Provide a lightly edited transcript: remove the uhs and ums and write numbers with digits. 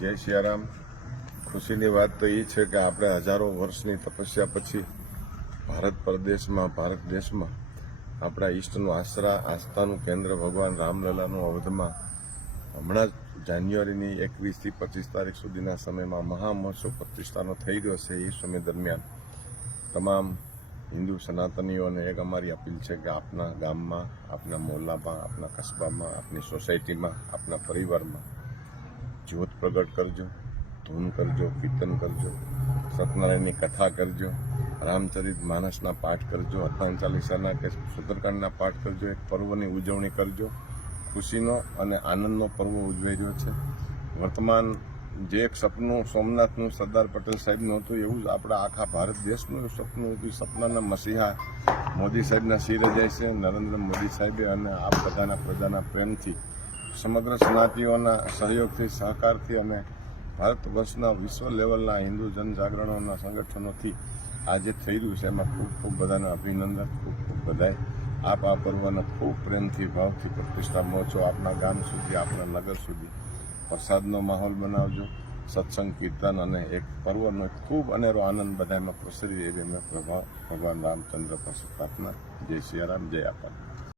જય સિયારામ। ખુશીની વાત તો એ છે કે આપણે હજારો વર્ષની તપસ્યા પછી ભારત દેશમાં આપણા ઈષ્ટનું આસ્થાનું કેન્દ્ર ભગવાન રામલલાનું અવધમાં હમણાં જ જાન્યુઆરીની 21 થી 25 તારીખ સુધીના સમયમાં મહામહોત્સવ પ્રતિષ્ઠાનો થઈ રહ્યો છે। એ સમય દરમિયાન તમામ હિન્દુ સનાતનીઓને એક અમારી અપીલ છે કે આપના ગામમાં, આપના મોહલ્લામાં, આપના કસ્બામાં, આપની સોસાયટીમાં, આપના પરિવારમાં જ્યોત પ્રગટ કરજો, ધૂન કરજો, કીર્તન કરજો, સત્યનારાયણની કથા કરજો, રામચરિત માનસના પાઠ કરજો, હનુમાન ચાલીસાના કે સુંદરકાંડના પાઠ કરજો। એક પર્વની ઉજવણી કરજો। ખુશીનો અને આનંદનો પર્વ ઉજવાઈ રહ્યો છે। વર્તમાન જે એક સપનું સોમનાથનું સરદાર પટેલ સાહેબનું હતું, એવું જ આપણા આખા ભારત દેશનું સપનું હતું। સપનાના મસીહા મોદી સાહેબના શિરે જાય છે। નરેન્દ્ર મોદી સાહેબે અને આપ બધાના પ્રજાના પ્રેમથી, સમગ્ર સનાતીઓના સહયોગથી, સહકારથી અને ભારત વર્ષના વિશ્વ લેવલના હિન્દુ જનજાગરણોના સંગઠનોથી આ જે થઈ રહ્યું છે એમાં ખૂબ ખૂબ બધાને અભિનંદન, ખૂબ ખૂબ બધાય। આપ આ પર્વને ખૂબ પ્રેમથી, ભાવથી પ્રતિષ્ઠા મહોત્સવ આપણા ગામ સુધી, આપણા નગર સુધી પ્રસાદનો માહોલ બનાવજો। સત્સંગ, કીર્તન અને એક પર્વનો ખૂબ અનેરો આનંદ બધામાં પ્રસરી રહે છે। ભગવાન રામચંદ્ર પાસે પ્રાર્થના। જય સિયારામ, જય આપા।